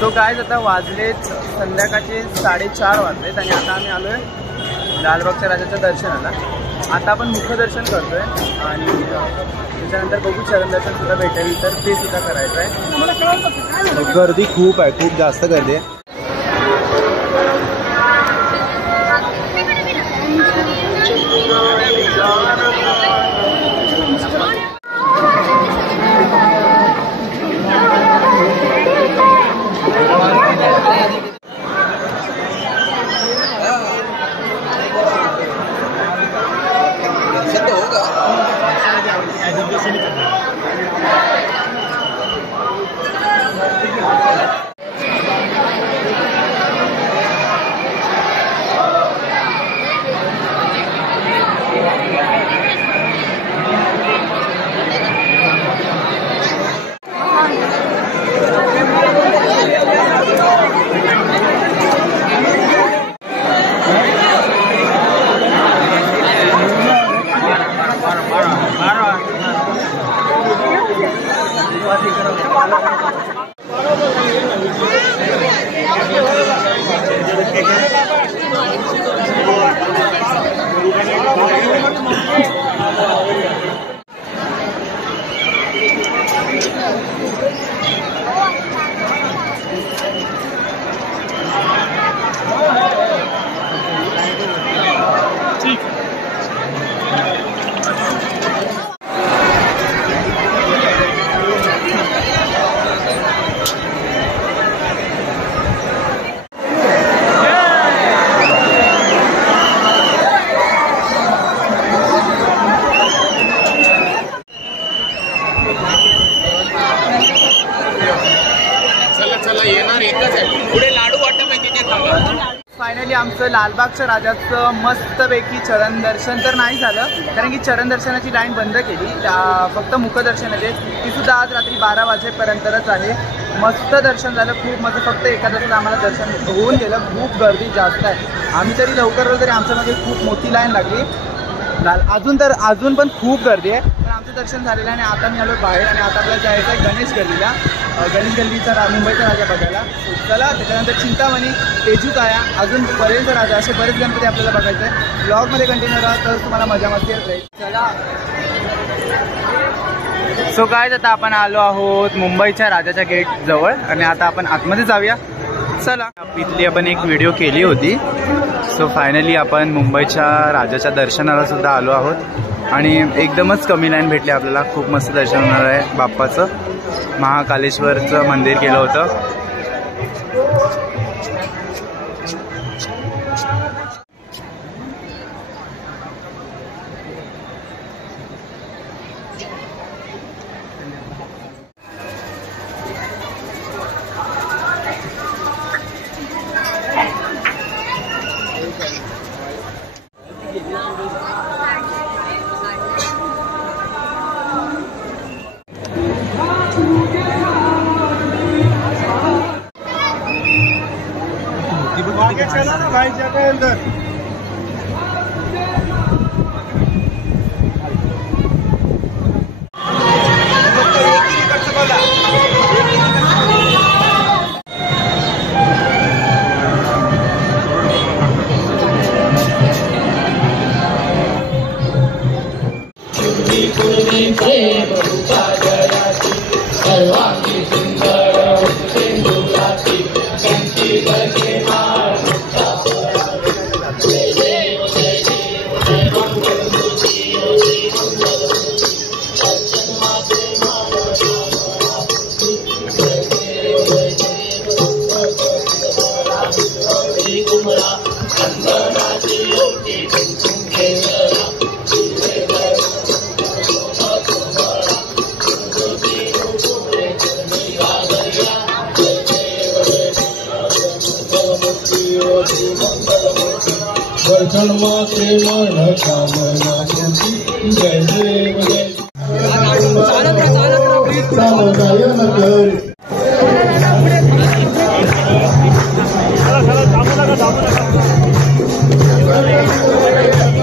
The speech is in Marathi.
सो गाईज आता वाजलेत संध्याकाळचे 4:30 वाजलेत आणि आता आम्ही आलोय लालबागच्या राजाच्या दर्शनाला। आता आपण मुखदर्शन करतोय आणि त्याच्यानंतर बघू चरण दर्शन सुद्धा भेटेल तर ते सुद्धा करायचं आहे। गर्दी खूप आहे, खूप जास्त गर्दी आहे। फायनली आमचं लालबागच्या राजाचं मस्तपैकी चरण दर्शन तर नाही झालं, कारण की चरण दर्शनाची लाईन बंद केली। फक्त मुखदर्शनाचे ती सुद्धा आज रात्री 12 वाजेपर्यंतच आहे। मस्त दर्शन झालं, खूप मस्त। फक्त एका तासात आम्हाला दर्शन होऊन गेलं। खूप गर्दी जास्त आहे, आम्ही तरी लवकर तरी आमच्यामध्ये खूप मोठी लाईन लागली। अजून पण खूप गर्दी आहे, पण आमचं दर्शन झालेलं आहे। आणि आता मी आलो बाहेर आणि आता आपल्याला जायचं आहे गणेश गल्लीला, गणेश गल्लीचा मुंबईचा राजा बघायला। चला, त्याच्यानंतर चिंतामणी, तेजूकाया, अजून बरेच राजा, असे बरेच गणपती आपल्याला बघायचे आहे। ब्लॉगमध्ये कंटिन्यू राहा तर तुम्हाला मजा मस्ती येत राहील। चला, सो काय आता आपण आलो आहोत मुंबईच्या राजाच्या गेट जवळ आणि आता आपण आतमध्ये जाऊया। चला, इथली आपण एक व्हिडिओ केली होती। सो फायनली आपण मुंबईच्या राजाच्या दर्शनाला सुद्धा आलो आहोत आणि एकदमच कमी लाईन भेटली आपल्याला। खूप मस्त दर्शन होणार आहे बाप्पाचं। महाकालेश्वरचं मंदिर केलं होतं। आगे चला ना भाई, जगह अंदर। माते मन कामना जय देव जय